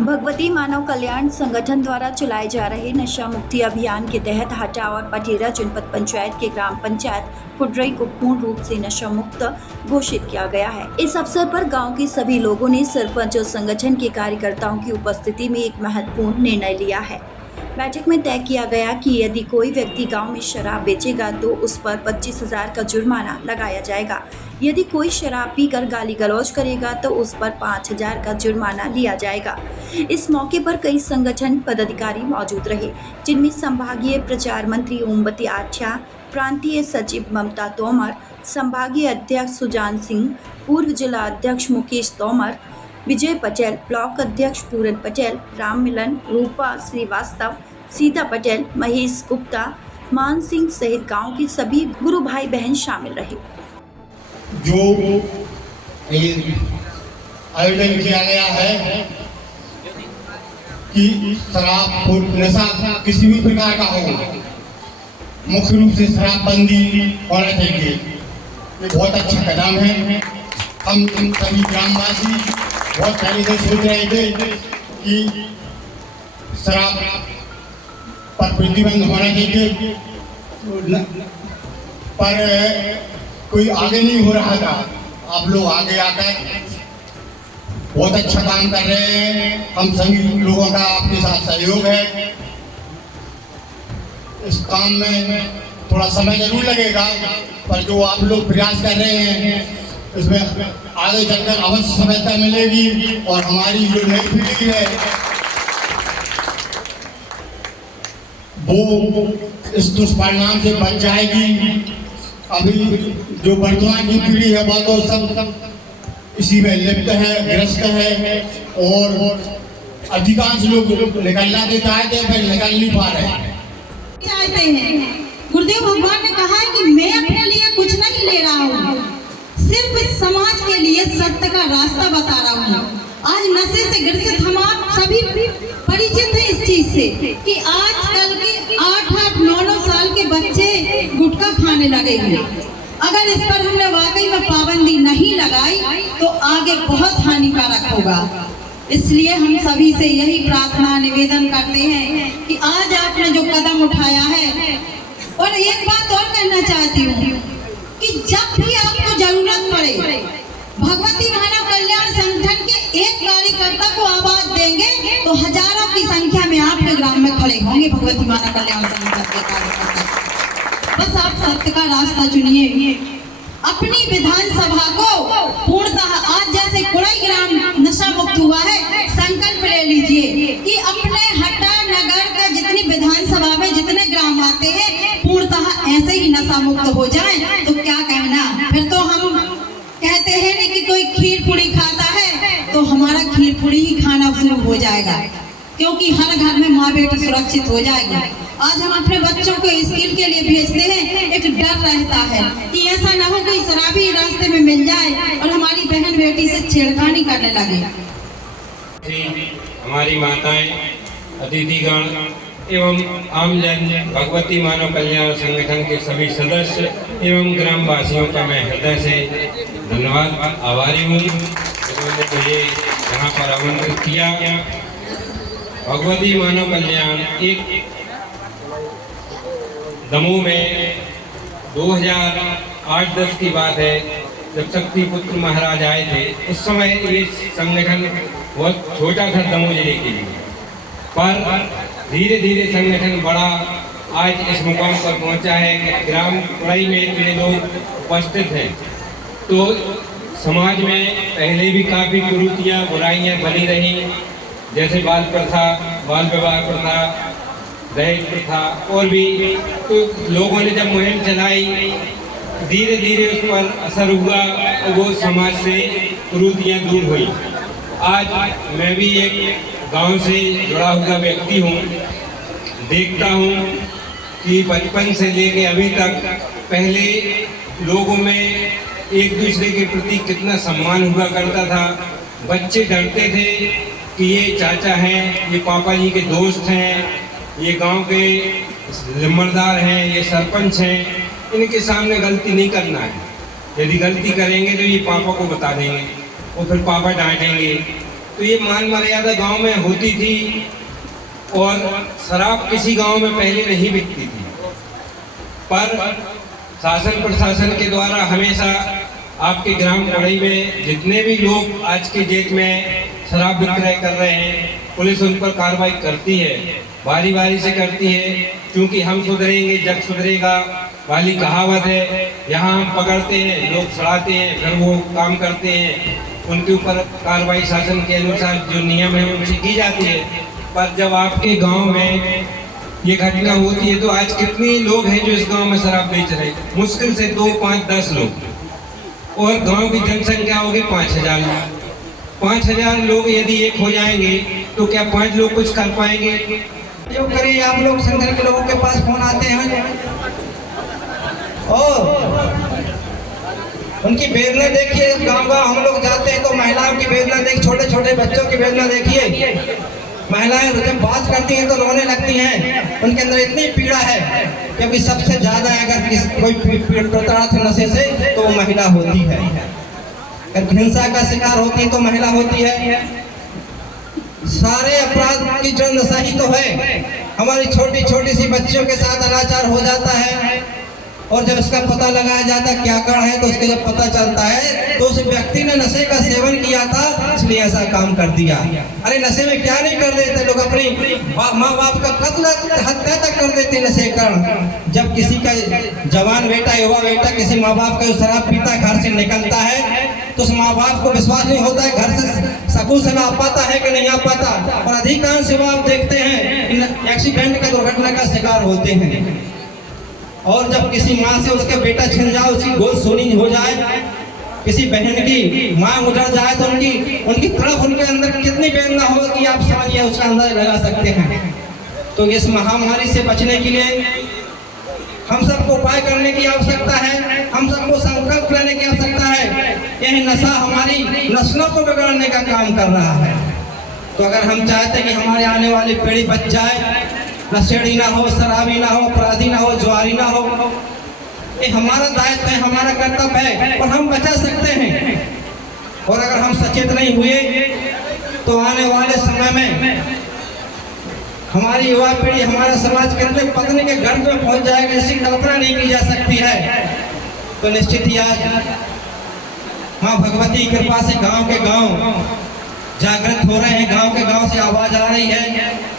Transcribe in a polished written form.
भगवती मानव कल्याण संगठन द्वारा चलाए जा रहे नशा मुक्ति अभियान के तहत हटा और पटेरा जनपद पंचायत के ग्राम पंचायत कुडरई को पूर्ण रूप से नशा मुक्त घोषित किया गया है। इस अवसर पर गांव के सभी लोगों ने सरपंच और संगठन के कार्यकर्ताओं की उपस्थिति में एक महत्वपूर्ण निर्णय लिया है। बैठक में तय किया गया कि यदि कोई व्यक्ति गांव में शराब बेचेगा तो उस पर 25,000 का जुर्माना लगाया जाएगा। यदि कोई शराब पीकर गाली गलौज करेगा तो उस पर 5,000 का जुर्माना लिया जाएगा। इस मौके पर कई संगठन पदाधिकारी मौजूद रहे, जिनमें संभागीय प्रचार मंत्री ओमवती आठिया, प्रांतीय सचिव ममता तोमर, संभागीय अध्यक्ष सुजान सिंह, पूर्व जिला अध्यक्ष मुकेश तोमर, विजय पटेल, ब्लॉक अध्यक्ष पूरन पटेल, राम मिलन, रूपा श्रीवास्तव, सीता पटेल, महेश गुप्ता, मान सिंह सहित गांव के सभी गुरु भाई बहन शामिल रहे। जो आयोजन किया गया है कि शराब और नशा किसी भी प्रकार का हो, मुख्य रूप से शराबबंदी होना चाहिए। ये बहुत अच्छा कदम है। हम सभी ग्रामवासी बहुत पहले से सोच रहे थे कि शराब पर प्रतिबंध होना चाहिए, पर कोई आगे नहीं हो रहा था। आप लोग आगे आकर बहुत अच्छा काम कर रहे हैं। हम सभी लोगों का आपके साथ सहयोग है। इस काम में थोड़ा समय जरूर लगेगा, पर जो आप लोग प्रयास कर रहे हैं इसमें आगे चलकर अवश्य सफलता मिलेगी और हमारी जो नई पीढ़ी है वो इस दुष्परिणाम से बच जाएगी। अभी जो वर्तमान की पीढ़ी है वो तो सब इसी में लिप्त है, ग्रस्त है, और अधिकांश लोग निकलना तो चाहते हैं पर निकल नहीं पा रहे हैं। गुरुदेव भगवान ने कहा है कि मैं अपने लिए कुछ नहीं ले रहा हूँ, सिर्फ समाज के लिए सत्य का रास्ता बता रहा हूँ। आज नशे से ग्रसित हम आप सभी परिचित हैं इस चीज से कि आजकल के 8-8, 9-9 साल के बच्चे गुटखा खाने लगे हैं। अगर इस पर हमने वाकई में पाबंदी नहीं लगाई तो आगे बहुत हानिकारक होगा। इसलिए हम सभी से यही प्रार्थना निवेदन करते हैं कि आज आपने जो कदम उठाया है, और एक बात और कहना चाहती हूँ कि जब भी आपको जरूरत पड़े, भगवती मानव कल्याण संगठन के एक कार्यकर्ता को आवाज देंगे तो हजारों की संख्या में आपके ग्राम में खड़े होंगे भगवती मानव कल्याण संगठन के कार्यकर्ता। बस आप सत्य का रास्ता चुनिए। अपनी विधानसभा को पूर्णतः आज जैसे कुड़ई ग्राम नशा मुक्त हुआ है, संकल्प ले लीजिए कि अपने हट्टा नगर का जितनी विधानसभा में जितने ग्राम आते हैं पूर्णतः ऐसे ही नशा मुक्त हो जाए। तो क्या कहना, फिर तो हम कहते हैं नहीं कि कोई खीर पूरी खाता है तो हमारा खीर पूरी ही खाना शुरू हो जाएगा, क्योंकि हर घर में माँ बेटी सुरक्षित हो जाएगी। आज हम अपने बच्चों को स्कूल के लिए भेजते हैं, एक डर रहता है कि ऐसा ना हो कोई शराबी रास्ते में मिल जाए और हमारी बहन बेटी से छेड़खानी करने लगे। हमारी माताएं, अतिथिगण एवं आमजन भगवती मानव कल्याण संगठन के सभी सदस्य एवं ग्रामवासियों का मैं हृदय से धन्यवाद आभारी हूँ, जिन्होंने मुझे यहाँ पर आमंत्रित किया। भगवती मानव कल्याण एक दमोह में 2008-10 की बात है, जब शक्तिपुत्र महाराज आए थे। उस समय ये संगठन बहुत छोटा था दमोह जिले के लिए, पर धीरे धीरे संगठन बड़ा आज इस मुकाम पर पहुंचा है कि ग्राम कुड़ई में इतने लोग उपस्थित हैं। तो समाज में पहले भी काफ़ी कुरीतियाँ बुराइयाँ बनी रही, जैसे बाल प्रथा, बाल विवाह प्रथा, दहेज प्रथा और भी। तो लोगों ने जब मुहिम चलाई, धीरे धीरे उस पर असर हुआ, वो समाज से कुरीतियाँ दूर हुई। आज मैं भी एक गांव से जुड़ा हुआ व्यक्ति हूँ, देखता हूँ कि बचपन से लेके अभी तक पहले लोगों में एक दूसरे के प्रति कितना सम्मान हुआ करता था। बच्चे डरते थे कि ये चाचा हैं, ये पापा जी के दोस्त हैं, ये गांव के जिम्मेदार हैं, ये सरपंच हैं, इनके सामने गलती नहीं करना है। यदि गलती करेंगे तो ये पापा को बता देंगे और फिर पापा डांटेंगे, तो ये मान मर्यादा गांव में होती थी और शराब किसी गांव में पहले नहीं बिकती थी। पर शासन प्रशासन के द्वारा हमेशा आपके ग्राम कोढ़ई में जितने भी लोग आज के डेट में शराब विक्रय कर रहे हैं, पुलिस उन पर कार्रवाई करती है, बारी बारी से करती है, क्योंकि हम सुधरेंगे जग सुधरेगा वाली कहावत है। यहाँ हम पकड़ते हैं, लोग सड़ाते हैं, फिर वो काम करते हैं, उनके ऊपर कार्रवाई शासन के अनुसार जो नियम है उनसे की जाती है। पर जब आपके गांव में ये घटना होती है तो आज कितने लोग हैं जो इस गांव में शराब बेच रहे हैं? मुश्किल से 2, 5, 10 लोग, और गांव की जनसंख्या होगी 5000 लोग। 5000 लोग यदि एक हो जाएंगे तो क्या 5 लोग कुछ कर पाएंगे? जो करें आप लोग संगठन के लोगों के पास फोन आते हैं और उनकी वेदना देखिए। गांव गांव हम लोग जाते हैं तो महिलाओं की वेदना देख, छोटे छोटे बच्चों की वेदना देखिए। महिलाएं जब बात करती हैं तो रोने लगती हैं, उनके अंदर इतनी पीड़ा है, क्योंकि सबसे ज्यादा अगर कोई पीड़ित नशे से तो वो महिला होती है। अगर हिंसा का शिकार होती है तो महिला होती है। सारे अपराध की जड़ नशा ही तो है। हमारी छोटी छोटी सी बच्चियों के साथ अनाचार हो जाता है, और जब इसका पता लगाया जाता है क्या कारण है, तो उसके जब पता चलता है तो उस व्यक्ति ने नशे का सेवन किया था, इसलिए ऐसा काम कर दिया। अरे नशे में क्या नहीं कर देते लोग, अपनी माँ बाप का कत्ल हत्या तक कर देते नशे कारण। जब किसी का जवान बेटा, युवा बेटा किसी माँ बाप का शराब पीता घर से निकलता है तो उस माँ बाप को विश्वास नहीं होता है घर से सकून से आ पाता है कि नहीं आ पाता। और अधिकांश युवा आप देखते हैं एक्सीडेंट का, दुर्घटना का शिकार होते हैं। और जब किसी माँ से उसका बेटा छिन जाए, उसकी गोद सोनी हो जाए, किसी बहन की माँ उजड़ जाए तो उनकी तरफ उनके अंदर कितनी वेदना हो कि आप समझिए, उसका अंदाजा लगा सकते हैं। तो इस महामारी से बचने के लिए हम सबको उपाय करने की आवश्यकता है, हम सबको संकल्प लेने की आवश्यकता है। यह नशा हमारी नस्लों को बिगाड़ने का काम कर रहा है। तो अगर हम चाहते हैं कि हमारे आने वाली पीढ़ी बच जाए, नशेड़ी ना हो, शराबी ना हो, अपराधी ना हो, जुआरी ना हो, ये हमारा दायित्व है, हमारा कर्तव्य है, और हम बचा सकते हैं। और अगर हम सचेत नहीं हुए तो आने वाले समय में हमारी युवा पीढ़ी, हमारा समाज कितने पत्नी के घर में पहुंच जाएगा, इसकी कल्पना नहीं की जा सकती है। तो निश्चित ही आज माँ भगवती की कृपा से गांव के गांव जागृत हो रहे हैं, गांव के गांव से आवाज आ रही है।